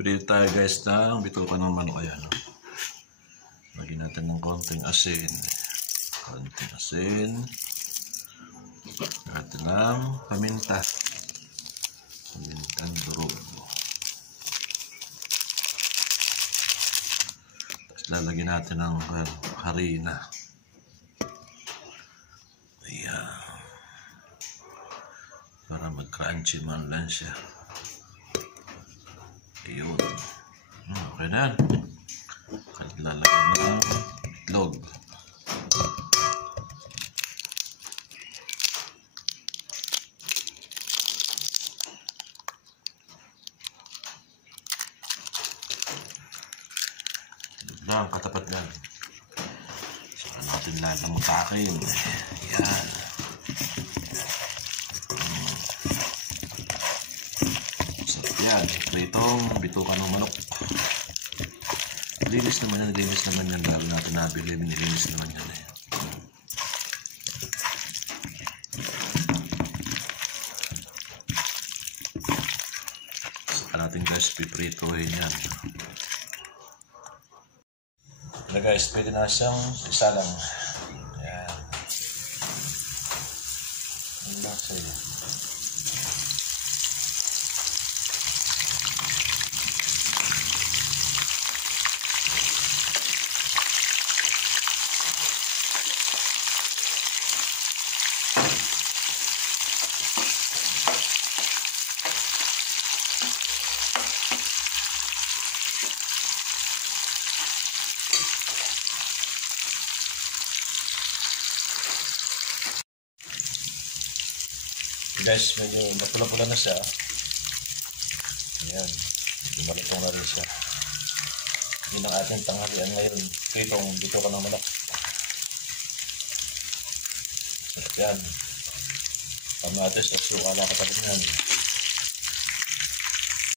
Prito tayo guys ng bituka ng manok. Ayan. Lagyan natin ng konting asin. Konting asin. Natin ng paminta. Pamintang durog. Tapos lalagyan natin ng harina. Ayan. Para mag-crunchy man lang siya. Ayun. Okay na yan. At lalagyan ng itlog. Yan, katapat yan. Saka natin lalamutakin. Yan. Sarap yan. Pritong bituka ng manok. Linis naman yan. Lalo natin nabili. Nilinis naman yan eh. Saka natin guys pipritohin yan. Na guys, pwede na siyang isa lang. Ayan. Ano lang sa'yo. Guys, medyo napula-pula na siya. Ayan. Malutong na rin siya. Yun ang ating tanghalian ngayon. Pritong bituka ng manok. At yan. Kamatis at suka na katapat niyan.